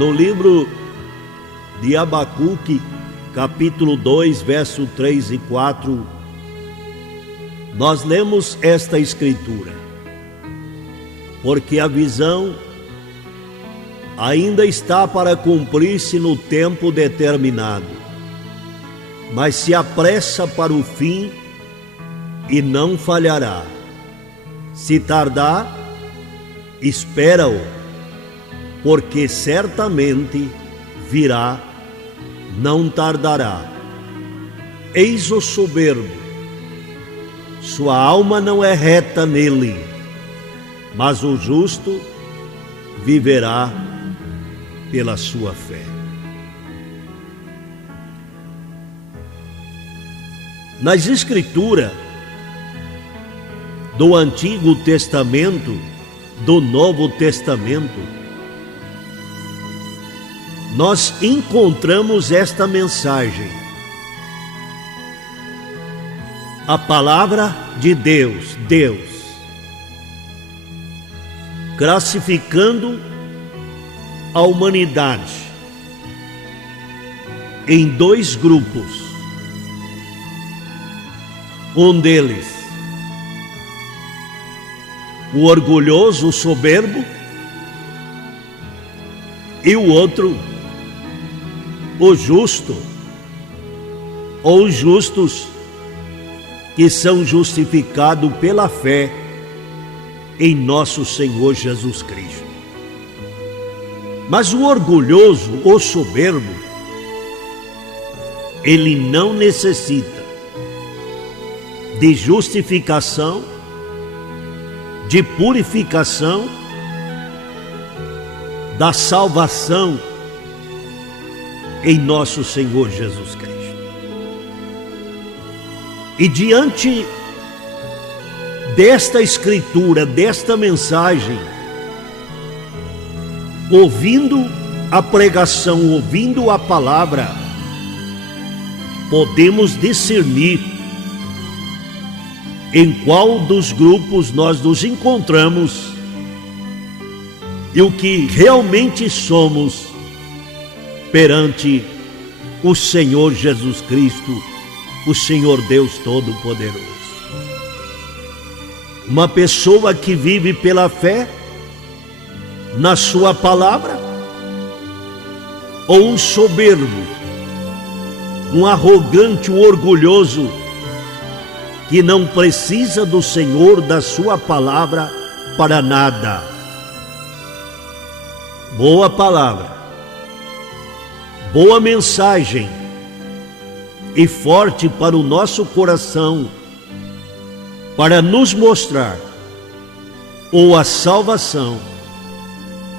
No livro de Abacuque, capítulo 2, verso 3 e 4, nós lemos esta escritura: porque a visão ainda está para cumprir-se no tempo determinado, mas se apressa para o fim e não falhará. Se tardar, espera-o, porque certamente virá, não tardará. Eis o soberbo, sua alma não é reta nele, mas o justo viverá pela sua fé. Nas Escrituras do Antigo Testamento, do Novo Testamento, nós encontramos esta mensagem. A palavra de Deus, classificando a humanidade em dois grupos. Um deles, o orgulhoso, o soberbo, e o outro, o justo, ou os justos, que são justificados pela fé em nosso Senhor Jesus Cristo. Mas o orgulhoso, o soberbo, ele não necessita de justificação, de purificação, da salvação em nosso Senhor Jesus Cristo. E diante desta escritura, desta mensagem, ouvindo a pregação, ouvindo a palavra, podemos discernir em qual dos grupos nós nos encontramos e o que realmente somos perante o Senhor Jesus Cristo, o Senhor Deus Todo-Poderoso. Uma pessoa que vive pela fé na sua palavra, ou um soberbo, um arrogante, um orgulhoso, que não precisa do Senhor, da sua palavra para nada. Boa palavra, boa mensagem e forte para o nosso coração, para nos mostrar ou a salvação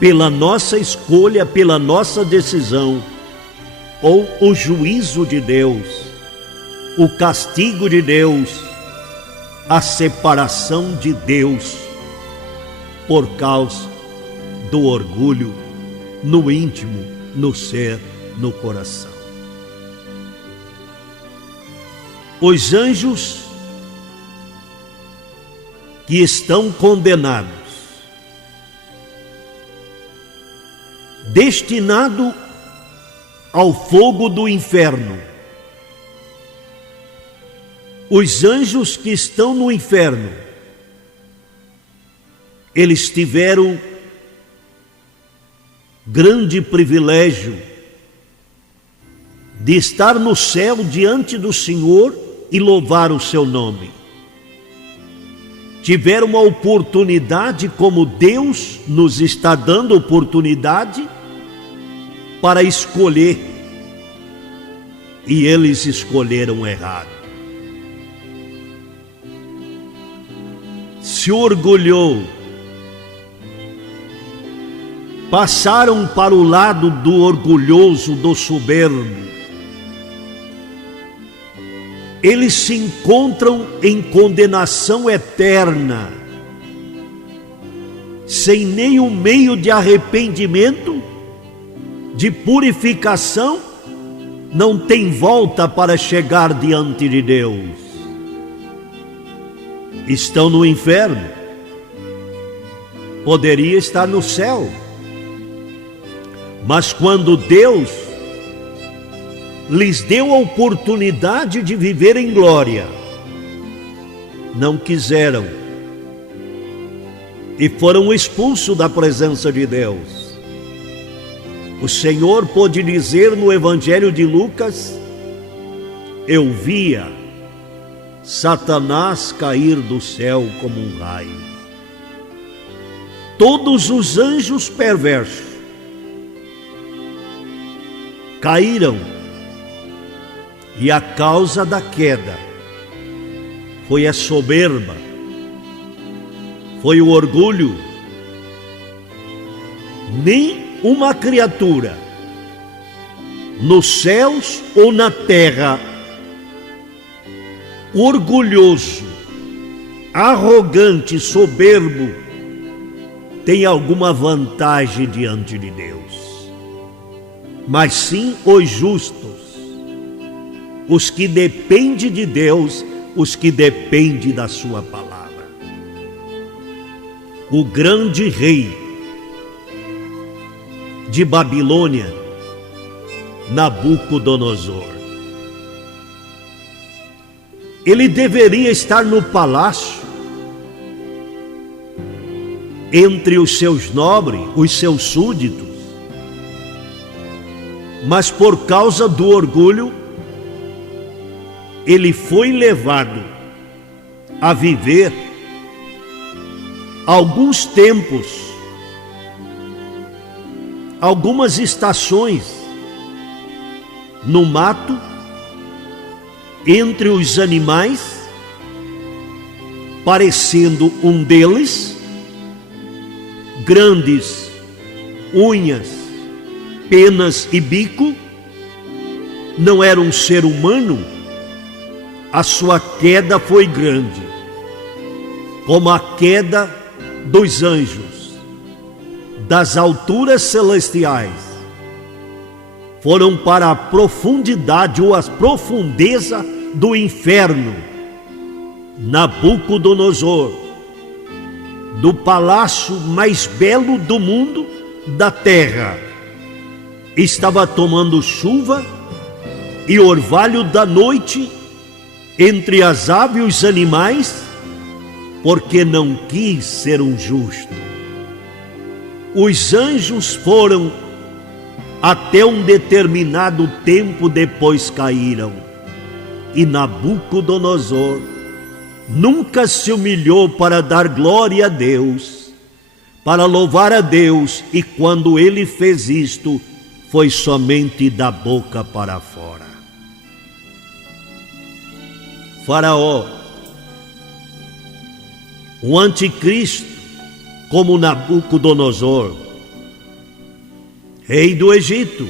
pela nossa escolha, pela nossa decisão, ou o juízo de Deus, o castigo de Deus, a separação de Deus por causa do orgulho no íntimo, no ser, no coração. Os anjos que estão condenados, destinados ao fogo do inferno, os anjos que estão no inferno, eles tiveram grande privilégio de estar no céu diante do Senhor e louvar o seu nome. Tiveram uma oportunidade, como Deus nos está dando oportunidade, para escolher, e eles escolheram errado. Se orgulhou, passaram para o lado do orgulhoso, do soberbo. Eles se encontram em condenação eterna, sem nenhum meio de arrependimento, de purificação, não tem volta para chegar diante de Deus. Estão no inferno, poderia estar no céu, Mas quando Deus lhes deu a oportunidade de viver em glória, não quiseram e foram expulsos da presença de Deus. O Senhor pôde dizer no Evangelho de Lucas: eu via Satanás cair do céu como um raio. Todos os anjos perversos caíram, e a causa da queda foi a soberba, foi o orgulho. Nem uma criatura nos céus ou na terra orgulhoso, arrogante, soberbo tem alguma vantagem diante de Deus, mas sim os justos, os que dependem de Deus, os que dependem da sua palavra. O grande rei de Babilônia, Nabucodonosor, ele deveria estar no palácio, entre os seus nobres, os seus súditos, mas por causa do orgulho, ele foi levado a viver alguns tempos, algumas estações no mato, entre os animais, parecendo um deles, grandes unhas, penas e bico. Não era um ser humano. A sua queda foi grande, como a queda dos anjos das alturas celestiais foram para a profundidade ou a profundeza do inferno. Nabucodonosor, do palácio mais belo do mundo, da terra, estava tomando chuva e orvalho da noite entre as aves e os animais, porque não quis ser um justo. Os anjos foram até um determinado tempo, depois caíram, e Nabucodonosor nunca se humilhou para dar glória a Deus, para louvar a Deus, e quando ele fez isto, foi somente da boca para fora. Faraó, o anticristo, como Nabucodonosor, rei do Egito,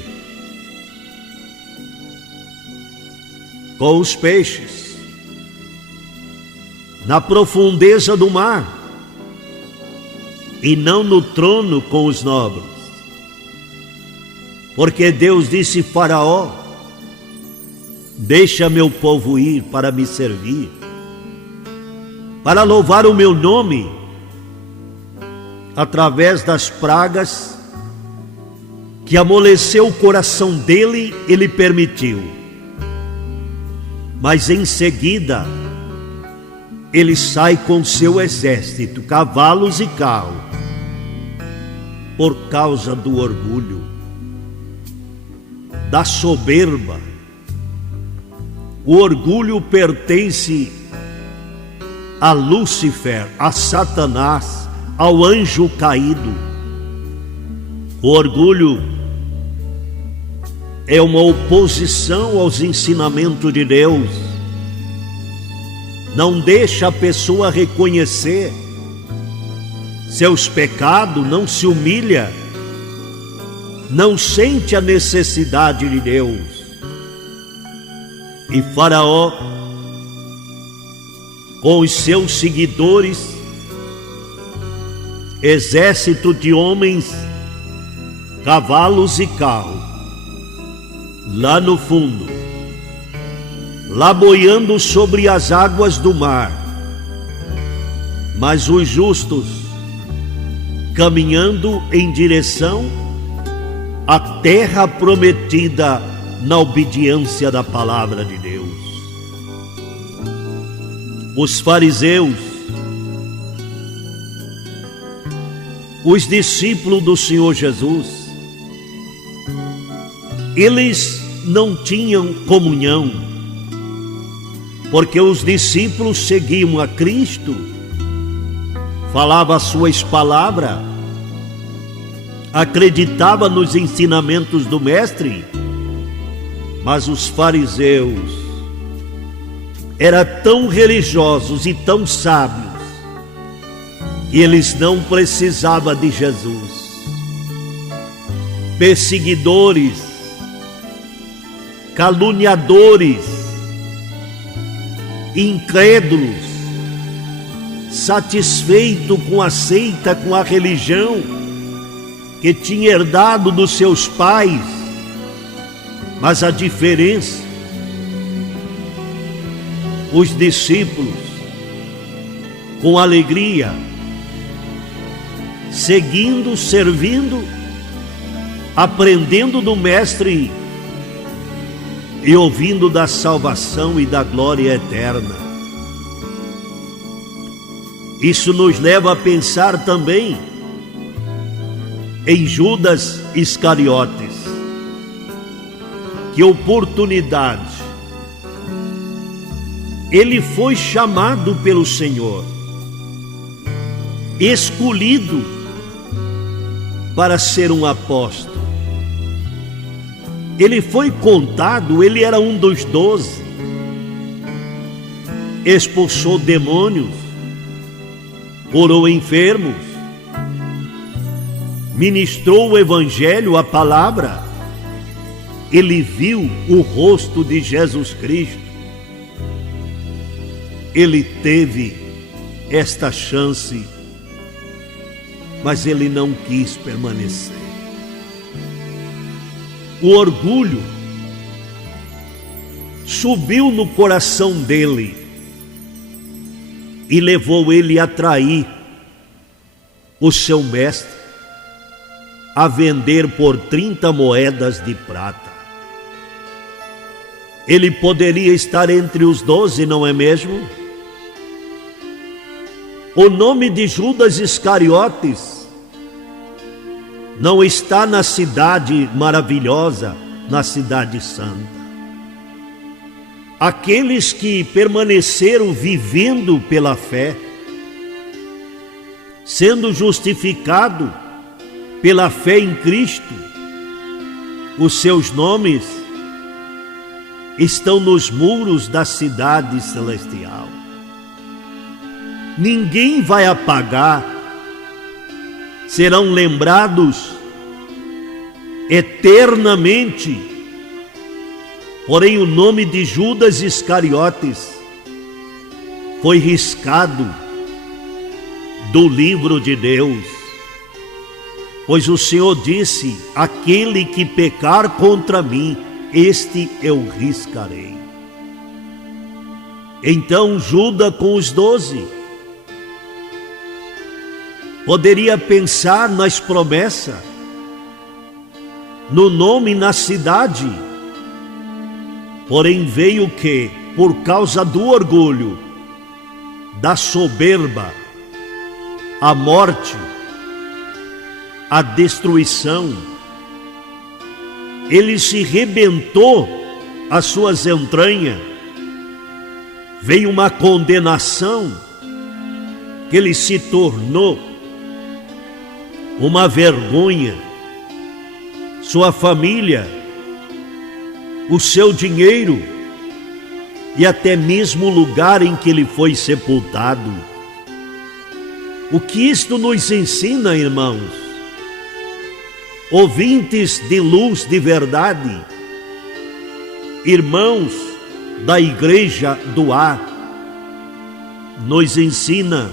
com os peixes, na profundeza do mar, e não no trono com os nobres. Porque Deus disse: Faraó, deixa meu povo ir para me servir, para louvar o meu nome, através das pragas que amoleceu o coração dele, ele permitiu. Mas em seguida, ele sai com seu exército, cavalos e carros, por causa do orgulho, da soberba. O orgulho pertence a Lúcifer, a Satanás, ao anjo caído. O orgulho é uma oposição aos ensinamentos de Deus. Não deixa a pessoa reconhecer seus pecados, não se humilha, não sente a necessidade de Deus. E Faraó, com os seus seguidores, exército de homens, cavalos e carros, lá no fundo, lá boiando sobre as águas do mar, mas os justos caminhando em direção a terra prometida na obediência da palavra de Deus. Os fariseus, os discípulos do Senhor Jesus, eles não tinham comunhão, porque os discípulos seguiam a Cristo, falavam as suas palavras, acreditavam nos ensinamentos do Mestre, mas os fariseus eram tão religiosos e tão sábios que eles não precisavam de Jesus. Perseguidores, caluniadores, incrédulos, satisfeitos com a seita, com a religião que tinha herdado dos seus pais, mas a diferença, os discípulos, com alegria, seguindo, servindo, aprendendo do Mestre e ouvindo da salvação e da glória eterna. Isso nos leva a pensar também em Judas Iscariotes. Que oportunidade! Ele foi chamado pelo Senhor, escolhido para ser um apóstolo. Ele foi contado, ele era um dos 12. Expulsou demônios, curou enfermos, ministrou o evangelho, a palavra. Ele viu o rosto de Jesus Cristo. Ele teve esta chance, mas ele não quis permanecer. O orgulho subiu no coração dele e levou ele a trair o seu mestre, a vender por 30 moedas de prata. Ele poderia estar entre os 12, não é mesmo? O nome de Judas Iscariotes não está na cidade maravilhosa, na cidade santa. Aqueles que permaneceram vivendo pela fé, sendo justificado pela fé em Cristo, os seus nomes estão nos muros da cidade celestial. Ninguém vai apagar, serão lembrados eternamente. Porém, o nome de Judas Iscariotes foi riscado do livro de Deus, pois o Senhor disse: aquele que pecar contra mim, este eu riscarei. Então Judas, com os 12, poderia pensar nas promessas, no nome, na cidade. Porém veio que, por causa do orgulho, da soberba, a morte, a destruição. Ele se rebentou as suas entranhas. Veio uma condenação, que ele se tornou uma vergonha. Sua família, o seu dinheiro e até mesmo o lugar em que ele foi sepultado. O que isto nos ensina, irmãos? Ouvintes de luz de verdade, irmãos da igreja do ar, nos ensina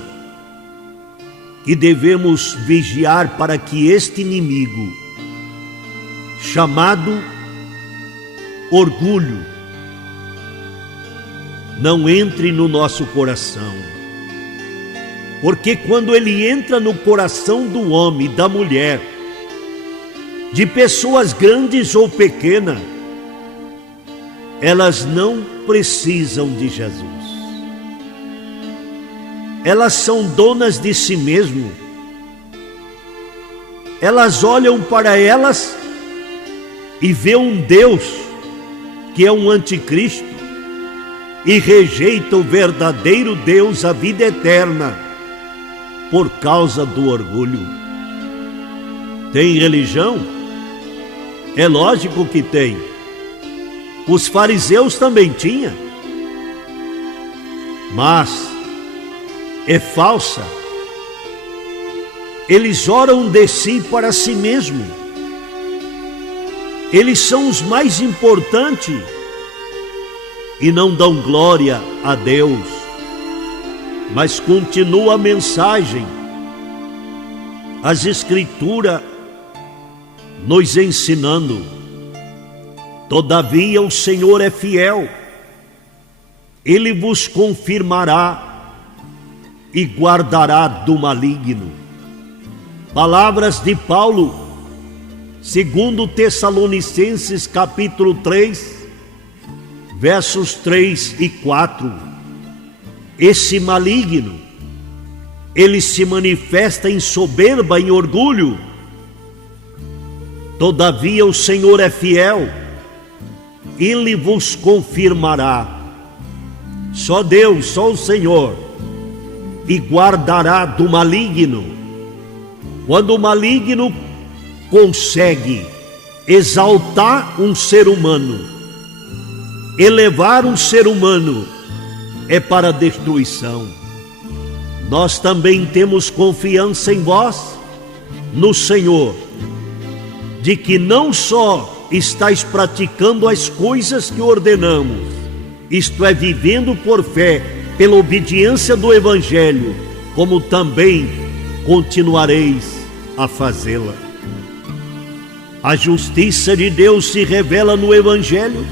que devemos vigiar para que este inimigo, chamado orgulho, não entre no nosso coração. Porque quando ele entra no coração do homem e da mulher, de pessoas grandes ou pequenas, elas não precisam de Jesus. Elas são donas de si mesmo. Elas olham para elas e vê um Deus que é um anticristo e rejeita o verdadeiro Deus, a vida eterna, por causa do orgulho. Tem religião? É lógico que tem. Os fariseus também tinham. Mas é falsa. Eles oram de si para si mesmo. Eles são os mais importantes e não dão glória a Deus. Mas continua a mensagem. As Escrituras nos ensinando: todavia o Senhor é fiel, Ele vos confirmará e guardará do maligno. Palavras de Paulo, segundo Tessalonicenses capítulo 3, versos 3 e 4. Esse maligno, ele se manifesta em soberba, em orgulho. Todavia o Senhor é fiel, Ele vos confirmará. Só Deus, só o Senhor, e guardará do maligno. Quando o maligno consegue exaltar um ser humano, elevar um ser humano, é para destruição. Nós também temos confiança em vós, no Senhor, de que não só estáis praticando as coisas que ordenamos, isto é, vivendo por fé, pela obediência do Evangelho, como também continuareis a fazê-la. A justiça de Deus se revela no Evangelho,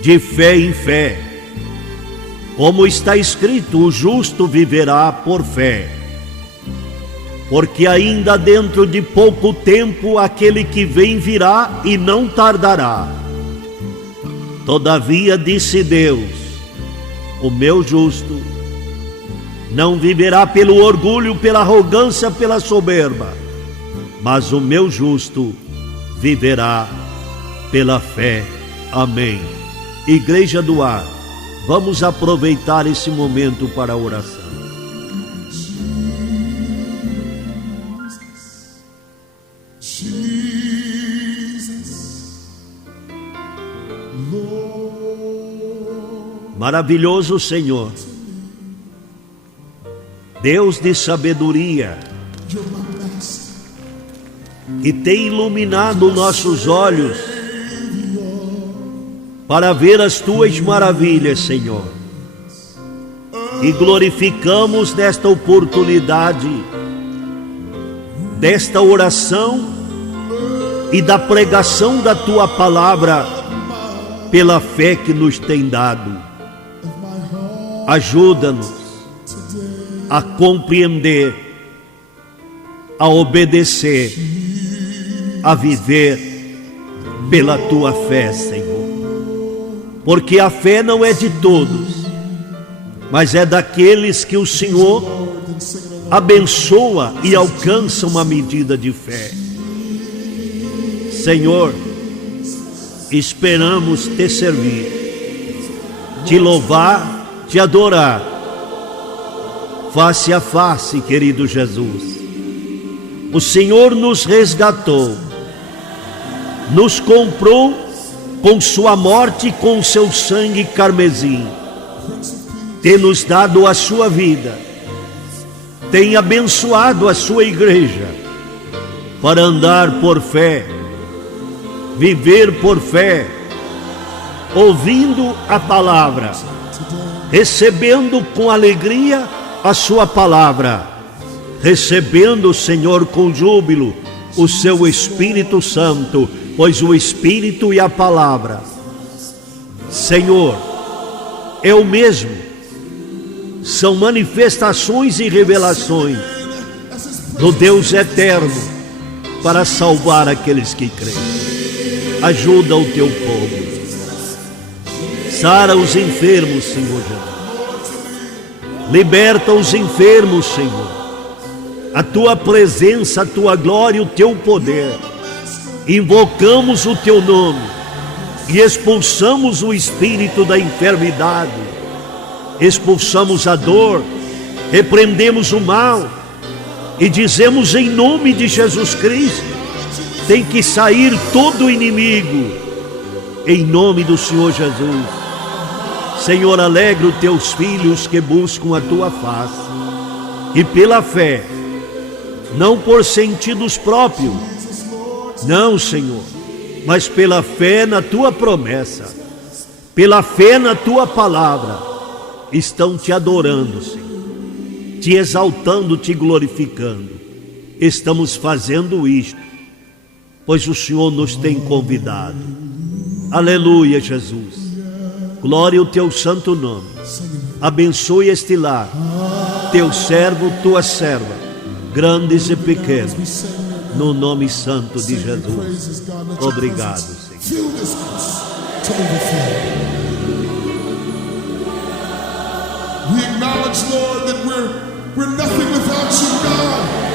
de fé em fé. Como está escrito, o justo viverá por fé. Porque ainda dentro de pouco tempo aquele que vem virá e não tardará. Todavia, disse Deus, o meu justo não viverá pelo orgulho, pela arrogância, pela soberba, mas o meu justo viverá pela fé. Amém. Igreja do Ar, vamos aproveitar esse momento para a oração. Maravilhoso Senhor, Deus de sabedoria, que tem iluminado nossos olhos para ver as tuas maravilhas, Senhor. E glorificamos nesta oportunidade, desta oração e da pregação da tua palavra, pela fé que nos tem dado. Ajuda-nos a compreender, a obedecer, a viver pela tua fé, Senhor. Porque a fé não é de todos, mas é daqueles que o Senhor abençoa e alcança uma medida de fé. Senhor, esperamos te servir, te louvar, te adorar, face a face, querido Jesus. O Senhor nos resgatou, nos comprou com sua morte e com seu sangue carmesim. Tem nos dado a sua vida, tem abençoado a sua igreja, para andar por fé, viver por fé, ouvindo a palavra, recebendo com alegria a sua palavra, recebendo, Senhor, com júbilo o seu Espírito Santo, pois o Espírito e a palavra, Senhor, é o mesmo, são manifestações e revelações do Deus eterno, para salvar aqueles que creem. Ajuda o teu povo. Sara os enfermos, Senhor Jesus. Liberta os enfermos, Senhor. A tua presença, a tua glória, o teu poder. Invocamos o teu nome e expulsamos o espírito da enfermidade. Expulsamos a dor, repreendemos o mal e dizemos em nome de Jesus Cristo: tem que sair todo inimigo, em nome do Senhor Jesus. Senhor, alegra os teus filhos que buscam a tua face, e pela fé, não por sentidos próprios, não, Senhor, mas pela fé na tua promessa, pela fé na tua palavra, estão te adorando, Senhor, te exaltando, te glorificando. Estamos fazendo isto, pois o Senhor nos tem convidado. Aleluia, Jesus. Glória ao teu santo nome. Abençoe este lar, teu servo, tua serva, grandes e pequenos, no nome santo de Jesus. Obrigado, Senhor. We acknowledge, Lord, that we're nothing without you, God.